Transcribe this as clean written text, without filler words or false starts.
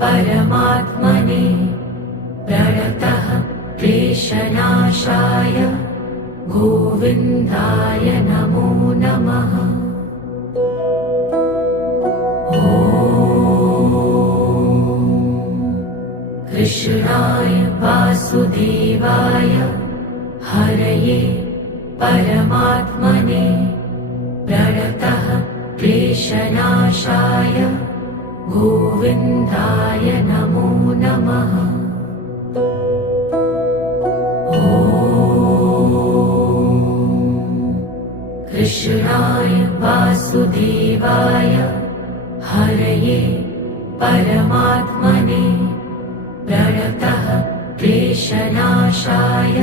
परमात्मने प्रणतः क्लेशनाशाय गोविन्दाय नमो नमः। कृष्णाय वासुदेवाय हरये परमात्मने प्रणतः क्लेशनाशाय गोविन्दाय नमो नमः। कृष्णाय वासुदेवाय हरये परमात्मने प्रणतः क्लेशनाशाय